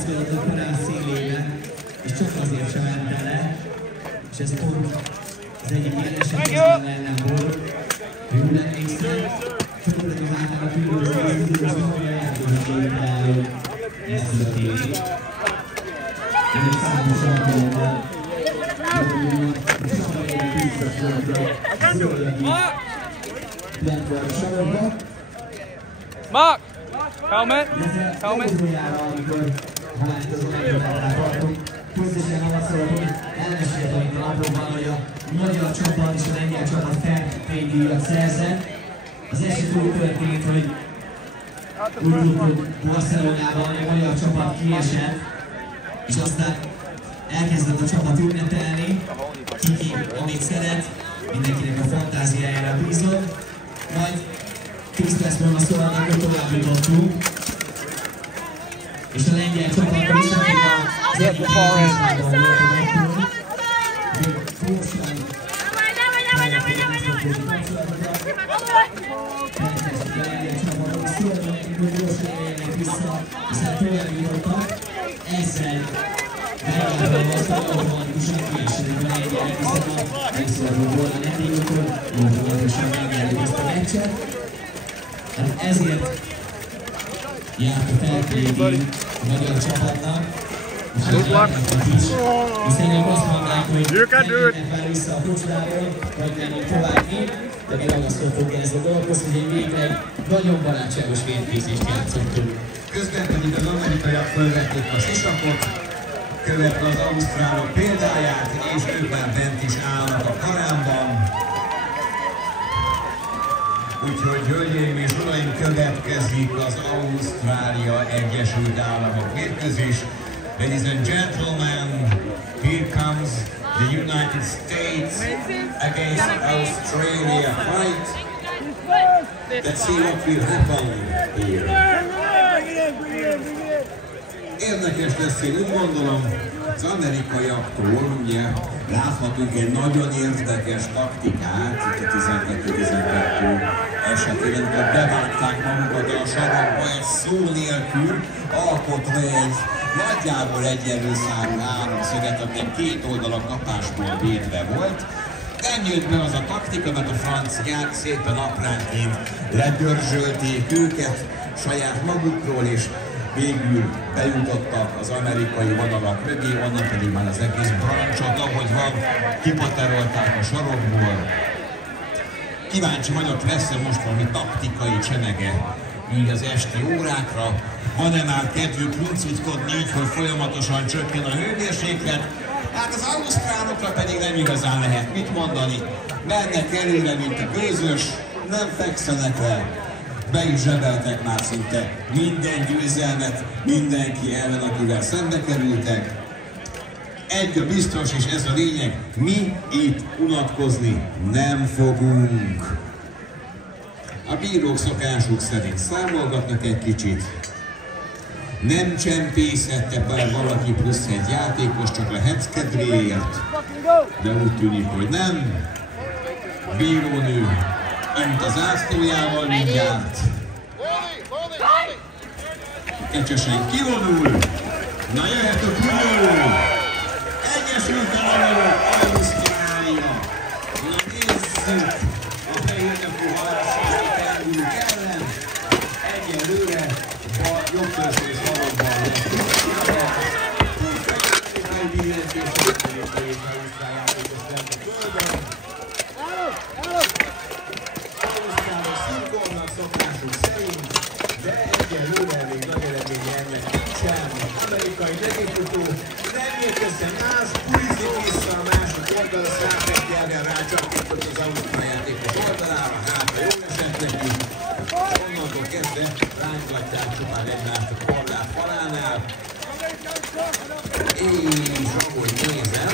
kapaszkodott a korán szélébe, és csak azért sem ment bele, és ez pont az egyik ilyen esetben ellen volt. Jól emlékszem, csoport az által a különböző hogy a játékosként álló ezt a téli. Ennek számos alkalommal jobbulnak, és szabadjának visszaforra a zöldegi Brentford sorba. Mark! Helmet! Helmet! Amikor találkozó megpróbálták tartunk, közösen alaszoltunk, elmeséltünk napokban, hogy a magyar csapat és a lengyel csapat felténydíjat szerzett. Az eset úgy történt, hogy úgy tudtuk Barcelonában, hogy a magyar csapat kiesett, és aztán elkezdett a csapat ünnepelni, ki amit szeret, mindenkinek a fantáziájára bízott, majd 10 perc múlva szóval akkor tovább jutottunk, és a lengyel csapatban is, akik az egyik állításában voltunk, még gyorsan elkezdték a lengyel csapatok, szólva nekik, hogy gyorsan éljenek vissza, hiszen tovább jutottak, ezzel megállapodva azt, hogy automatikusan kiesedik a lengyelek, hiszen a megszólalt volna vendégükön, automatikusan megálljuk ezt a meccset. Ezért járt a felkérdíj a magyar csapatnak, és elkezdtek is, hiszen ők azt mondták, hogy menjenek már vissza a kocsmáról, vagy menjünk tovább mi, de mi ragaszkodtunk ehhez a dolgokhoz, hogy egy végre egy nagyon barátságos vérkészést játszottunk. Közben pedig az amerikaiak fölvették a sisakot, követve az ausztrálok példáját, és ők már bent is állnak a karámban. Úgyhogy, hölgyeim és uraim, következik az Ausztrália Egyesült Államok mérkőzés. Ladies and gentlemen, here comes the United States against Australia fight. Let's see what will happen here. Érdekes lesz, én úgy gondolom, az amerikaiaktól ugye láthatunk egy nagyon érdekes taktikát, itt a 12-12 esetében, amikor bevágták magukat a sarokba egy szó nélkül, alkotva egy nagyjából egyenlő számú háromszöget, aminek két oldal a kapásból védve volt. Nem jött be az a taktika, mert a franciák szépen apránként ledörzsölték őket saját magukról, és végül bejutottak az amerikai vonalak mögé, onnan pedig már az egész brancsot, ahogy van, kipaterolták a sarokból. Kíváncsi vagyok, lesz-e most valami taktikai csemege így az esti órákra? Van-e már kedvük runcutkodni így, hogy folyamatosan csökken a hőmérséklet? Hát az ausztrálokra pedig nem igazán lehet mit mondani. Mennek előre, mint a gőzös, nem fekszenek le. Be is zsebeltek már szinte minden győzelmet mindenki ellen, akivel szembe kerültek. Egy a biztos, és ez a lényeg, mi itt unatkozni nem fogunk. A bírók szokásuk szerint számolgatnak egy kicsit. Nem csempészette be valaki plusz egy játékos, csak a hetz kedvéért, de úgy tűnik, hogy nem. Bírónő önt az ászlójával mindjárt. Kecsesen kivonul. Na jöhet a külön. Egyesült Államok, Ausztrália. Na nézzük a fehérnyakú harcosok elguluk ellen. Egyelőre a jobbtörzsés haragban lesz. Szokásuk szerint, de egyelőre még nagy eredménye ennek nincsen. Amerikai negéfutó nem érkezzen más, Pulisic vissza a másik oldalra, Száfekjelben rácsapított az ausztrál játékos oldalára, hátra jól esett neki. Onnantól kezdve rángatják csupán egymást a korlát falánál. És ahogy nézem,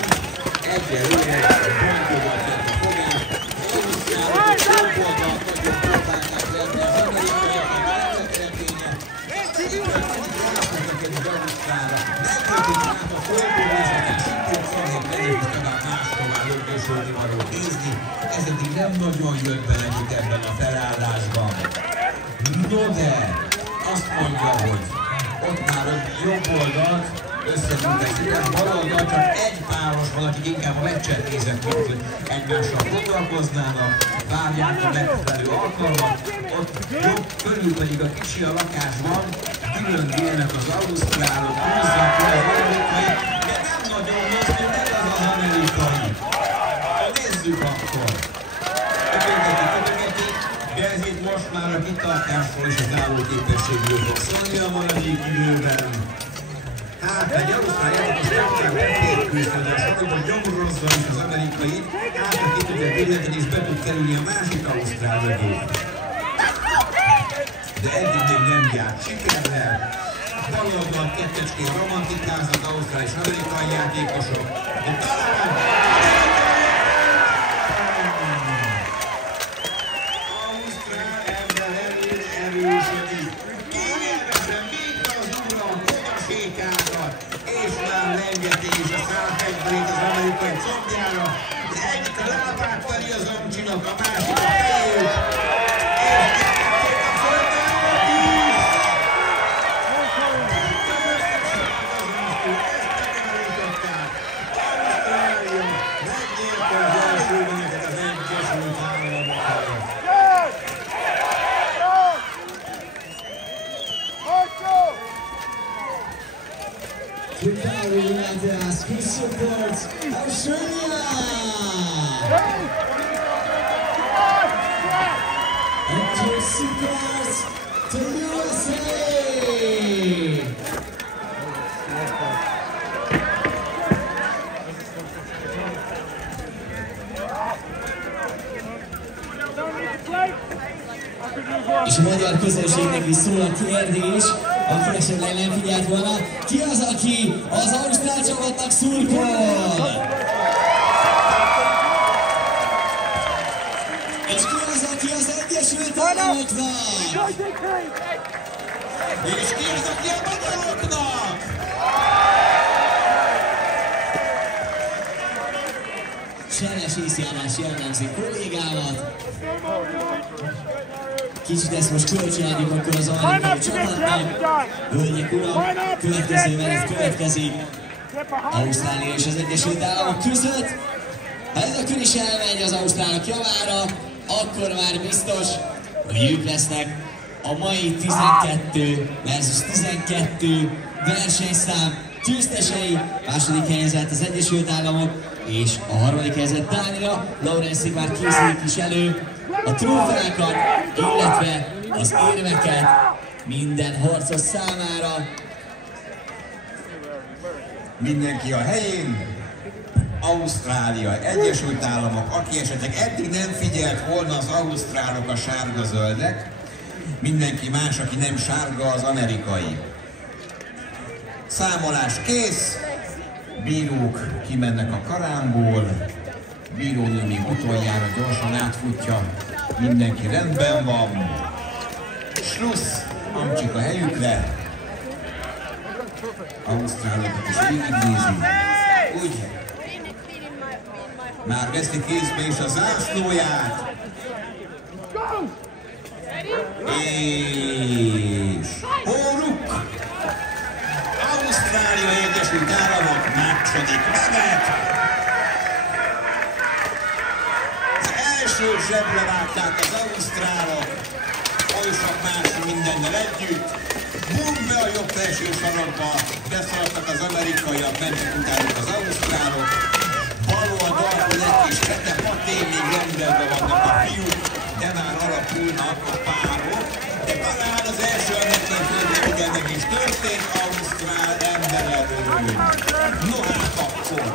egyelőre bontogat lett a fogás. Ausztrálok jobb oldalt nagyon próbálták lenni az amerikaiak, a eredménye. Ráfognak az Ausztrálra, megkötik át a földbőrézetek, szintén szarnék menni, és talán máshová lögdösölni való nézni. Ez eddig nem nagyon jött be nekik ebben a felállásban. No de, azt mondja, hogy Ott már jobb oldalt összegyűjtek szüket, bal oldalt csak egy páros van, akik inkább a meccset nézek, mint egymással foglalkoznának, várják a megfelelő alkalmat, ott jobb körül pedig a kicsi a lakásban, külön élnek az ausztrálok, húzzák le az amerikai, de nem nagyon most, nem az az amerikai. Nézzük akkor! De ez itt most már a kitartásról és az állóképességről fog szólni a maradék időben. Hát egy ausztrál játékos kapcsán két küzdődés, amikor gyomorozza is az amerikai, hát ki tudja billetni és be tud kerülni a másik ausztrál mögé. De eddig még nem járt sikerrel. Bal oldalt kettecskén romantikáznak ausztrál és amerikai játékosok. De talán ausztrál ember erősödik. Kényelmesen védte az uram, oda sékáltat, és már lengetés a szálfegyverét az amerikai combjára. De egyik a lábát veri az amcsinak, a másik a fejét. Preparing Adidas, who supports Australia! And who supports the USA! És a magyar közönségnek is szól a kérdés, aki esetleg nem figyelt volna. Ki az, aki az ausztrál csapatnak szurkol? És ki az, aki az Egyesült Államoknak? És ki az, aki a magyaroknak? Seres észjárás jellemzi kollégámat. Kicsit ezt most kölcsönadjuk akkor az amerikai csapatnak. Hölgyek, uram, következő menet következik Ausztrália és az Egyesült Államok között. Ha ez a kör is elmegy az ausztrálok javára, akkor már biztos, hogy ők lesznek a mai 12 versus 12 versenyszám győztesei. Második helyezett az Egyesült Államok, és a harmadik helyezett Dánia. Lawrence már készítik is elő a trófeákat, illetve az érmeket minden harcos számára. Mindenki a helyén. Ausztrália, Egyesült Államok, aki esetleg eddig nem figyelt volna, az ausztrálok a sárga-zöldek, mindenki más, aki nem sárga, az amerikai. Számolás kész, bírók kimennek a karámból, bírónő még utoljára gyorsan átfutja, mindenki rendben van. Slussz, amcsik a helyükre. Ausztrálokat is végignézi. Úgy, már veszi kézbe is a zászlóját. És Óruk! Ausztrália, Egyesült Államok második menet. Az első zsebre vágták az ausztrálok, oly sok más mindennel együtt. Bum be a jobb felső sarokba, beszaladtak az amerikaiak, mentek utánuk az ausztrálok. Bal oldalról egy kis fete paté, még rendelve vannak a fiúk, de már alapulnak a párok. De talán az első amerikai földre meg is történt, ausztrál ember előtt. No hát akkor.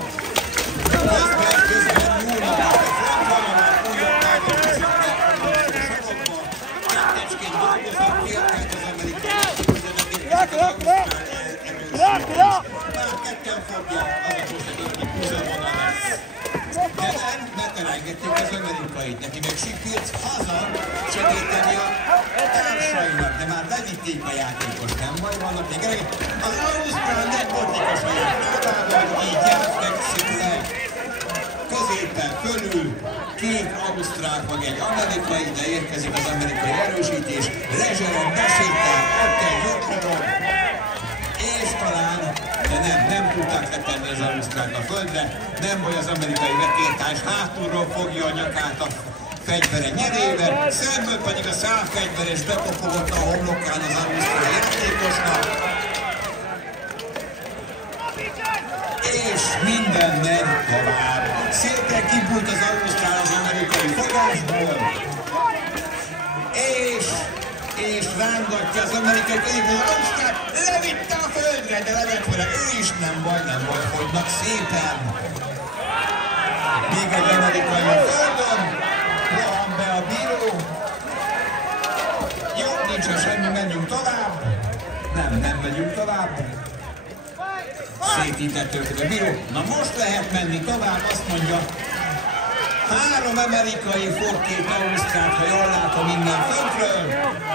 Közben nyúlnak a frontvonalak, újabb párok vezetnek a sorokba. Kettecskén dolgoznak, kérnek az amerikai, már ketten fogják, az a közöttük húzavona lesz. De nem, mert elengedték az amerikait, neki meg sikült haza segíteni a társainak, de már levitték a játékos, nem baj, vannak még elegek. Az ausztrál nem voltik a saját lábával, így jelfekszik le. Középen fölül két ausztrál meg egy amerikai, de érkezik az amerikai erősítés. Lezseren besétál, ott egy jobbra, talán, de nem tudták letenni az ausztrált a földre. Nem baj, az amerikai rakétás hátulról fogja a nyakát a fegyvere nyerével, szemből pedig a szálfegyveres bekopogott a homlokán az ausztrál játékosnak. És minden megy tovább. Szépen kibújt az ausztrál az amerikai fogásból. És rángatja az amerikai középül, az ausztrál levitte a földre, de levett vele ő is, nem baj, fogynak szépen. Még egy amerikai a földön, rohan be a bíró. Jó, nincsen semmi, menjünk tovább. Nem megyünk tovább. Szétített őket a bíró. Na most lehet menni tovább, azt mondja. 3 amerikai fog 2 ausztrált, ha jól látom innen föntről.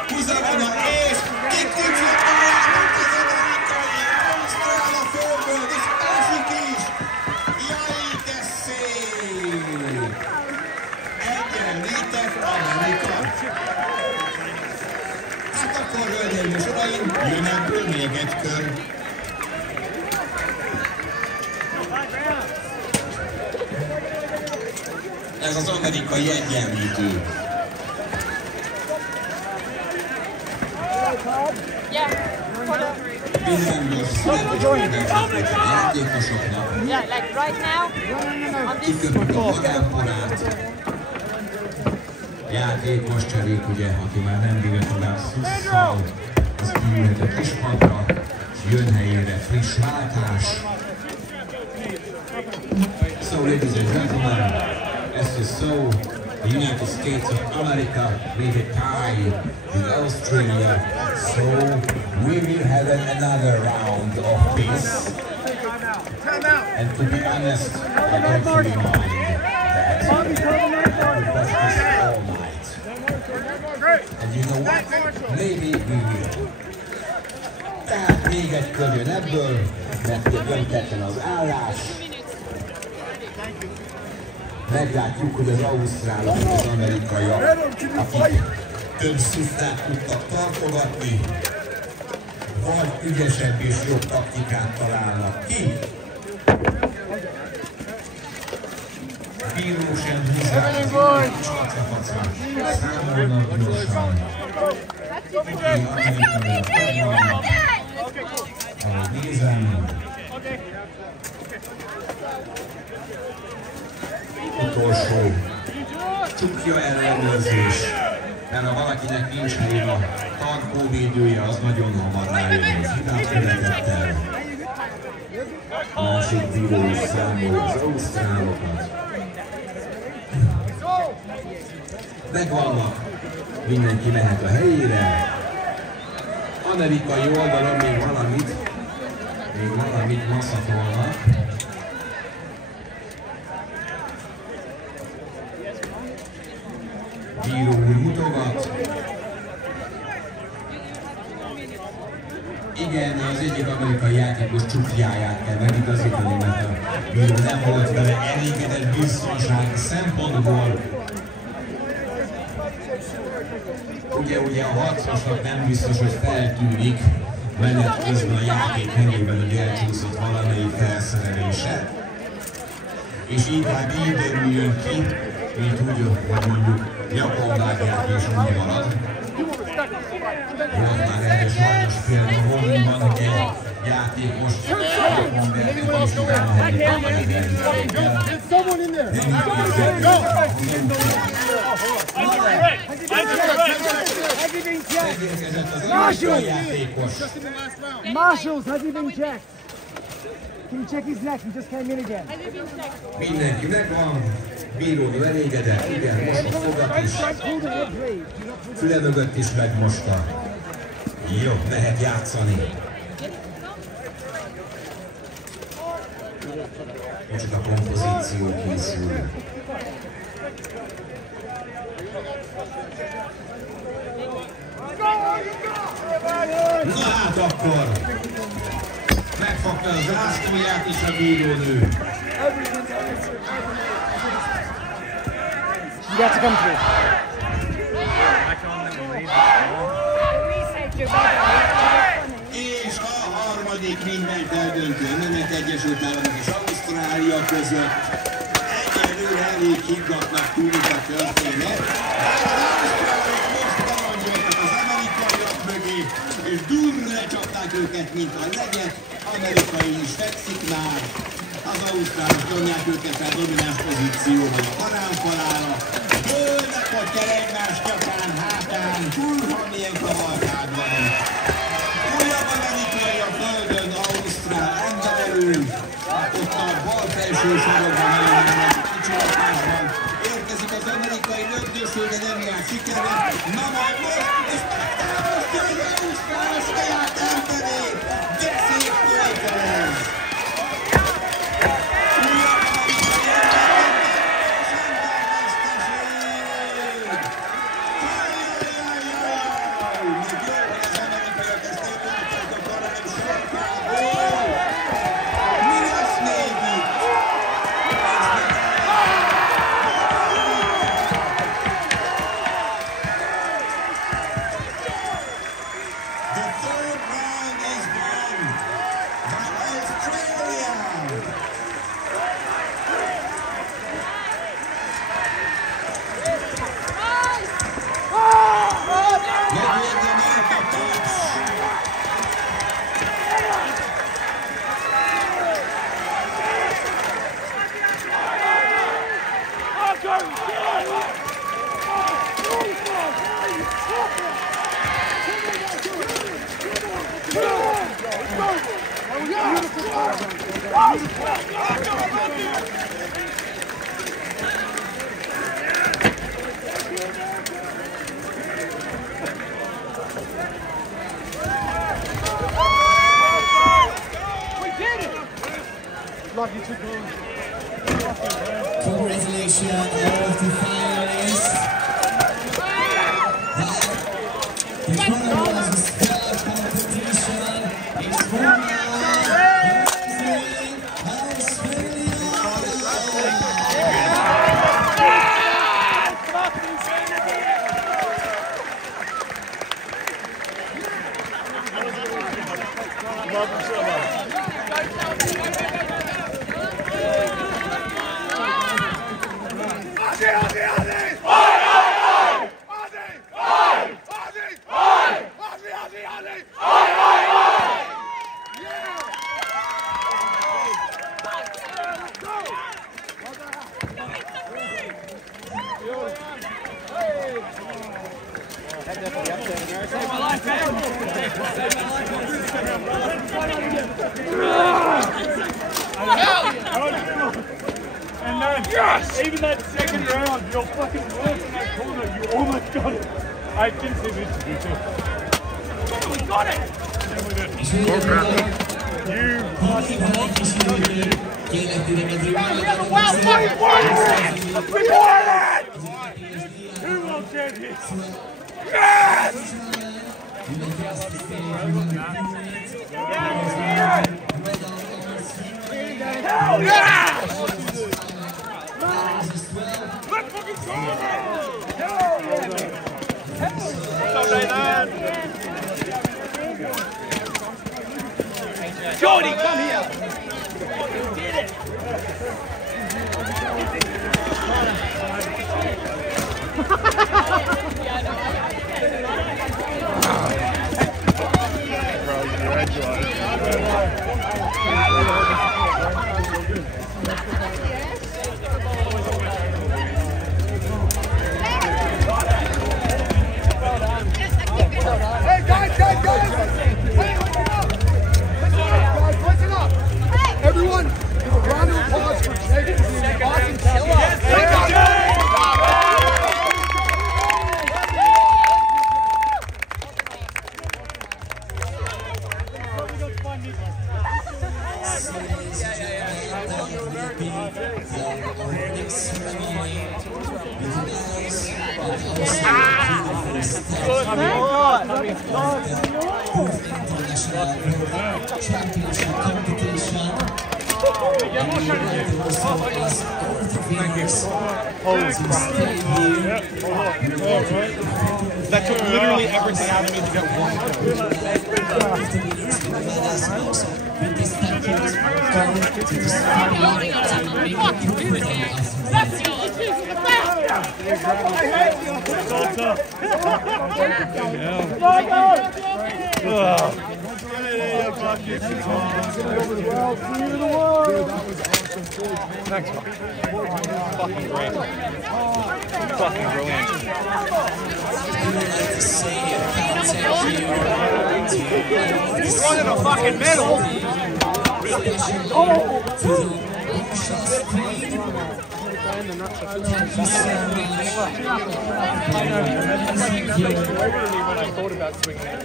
Húzavona és kikutyott a látott az amerikai ausztrál a földből, és másik is. Jaj, de szép! Egyenlített Amerika. Hát akkor, hölgyeim és uraim, jön ebből még egy kör. Ez az amerikai egyenlítő. Mindenből született játékosoknak kiköpük a magánporát. Játékos cserék, ugye, aki már nem bírja tovább szusszal, az kiülhet a kispadra, és jön helyére friss váltás. So, ladies and gentlemen, as you saw, the United States of America made a tie with Australia, so we will have another round of this. And to be honest, I don't really mind that. We watch this all night. And you know what? Maybe we will. Tehát még egy kör jön ebből, mert ugye döntetlen az állás. Meglátjuk, hogy az ausztrálok és az amerikaiak, akik több szusztát tudtak tartogatni, vagy ügyesebb és jobb taktikát találnak ki. Bíró sem húzák, csatlafaca, számolnak gyorsan. Ahogy nézem, utolsó csukja ellenőrzés, mert ha valakinek nincs helyén a tarkóvédője, az nagyon hamar rájön, hogy hibát követett el. Másik bíró is számolja az ausztrálokat. Megvannak, mindenki mehet a helyére. Amerikai oldalon még valamit maszatolnak. Bíró úr mutogat. Igen, az egyik amerikai játékos csukjáját kell megigazítani, mert a bíró nem volt vele elégedett biztonsági szempontból. Ugye a harcosnak nem biztos, hogy feltűnik menet közben a játék helyében, hogy elcsúszott valamelyik felszerelése. És inkább így derüljön ki, mint úgy, hogy mondjuk Japán-vágják és úgy marad. Volt már erre sajnos például Ronnyban, hogy egy játékos Japán-vágják és utána helyett a felszerelésekkel. Nem megérkezett az amerikai játékos. Marshals, has he been checked? Can you check his neck? He just came in again. Mindenki megvan, bírónő elégedett, igen, most a fogat is, füle mögött is megmosta. Jó, mehet játszani. Most a kompozíció készül. Na hát akkor! Megfogta az zászlóját is a bírónő. You got to come through. És a harmadik második mindent eldöntő Német Egyesült Államok és Ausztrália között. Egyelőre elég higgadtnak tűnik a történet. Az ausztrálok most belangyoltak az amerikaiak mögé, és durre csapták őket, mint a legyet. Amerikai is fekszik már. Az ausztrálok nyomják őket a domináns pozícióban a banánfalára. Dőlnek a egymás nyakán, hátán, kurva milyen kavalkád van. Újabb amerikai a földön, ausztrál emberül. Ott a bal felső sarokban jelenleg kicsilatásban. Érkezik az amerikai lögdöső, de nem jár sikerre. Na majd most, és megtámasztja az ausztrál a saját emberét. De szép volt ez! Congratulations, all of the finalists. The final was the squad competition. It's And then, yes! Even that second round, your fucking words in that corner, you almost got it. I didn't see this to do too. We got it! Yeah, we did. You fucking wild fight! We won it! Who will get this? Yes! Hell yeah! Let's fucking go! Hell yeah! Jordy, come here! You did it! Hey guys! Hey, listen up! Everyone, give a round of applause for Jake. Awesome job. Championship competition. That took literally everything out of me to get one. badass moves with this technique going to the spot to make it through the Next one. Fucking great. Fucking brilliant. One in the fucking middle. When I thought about swinging it.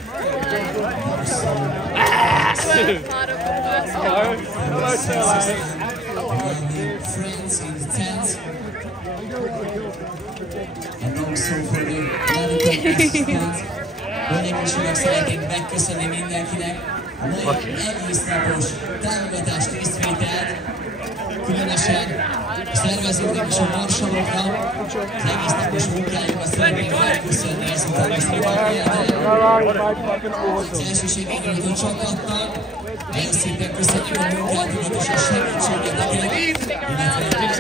Hello, friends in the tent. And also for the medical assistant. Boldogulásnak szeretnénk megköszönni mindenkinek a mai egész napos támogatást, részvételt, különösen a szervezőknek és a marsaloknak az egész napos munkájukat szeretnénk megköszönni ezután ezt a az elsőségéről a csapatnak. Nagyon szépen köszönjük a munkátokat és a segítségeteket,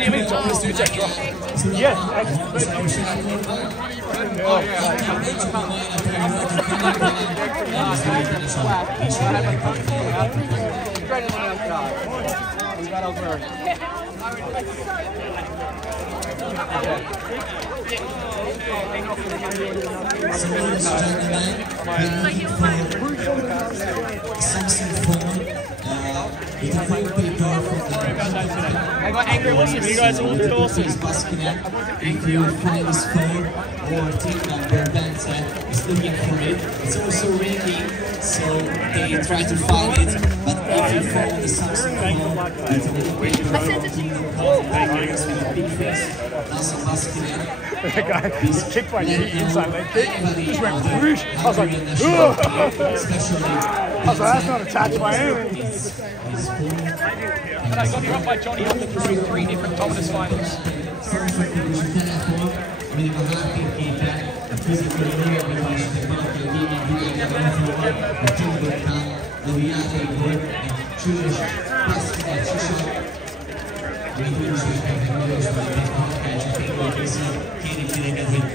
illetve a közösséggel, a hangosságokkal. Akár csak a mai napon voltunk különben, előzőjéten is a kísérleteket Samsung phone with a wallpaper from the I got angry watching you guys all awesome. If you find this phone or team member that is looking for it, it's also ringing, so they try to find it. But if you follow the Samsung phone with a wallpaper from with a big face, that's a masculine. That guy kicked my knee inside leg kick. Just went whoosh. I was like, ugh. I was like, that's not attached by anything. But I got dropped by Johnny after throwing 3 different Thomas finals. Kérjük titeket, hogy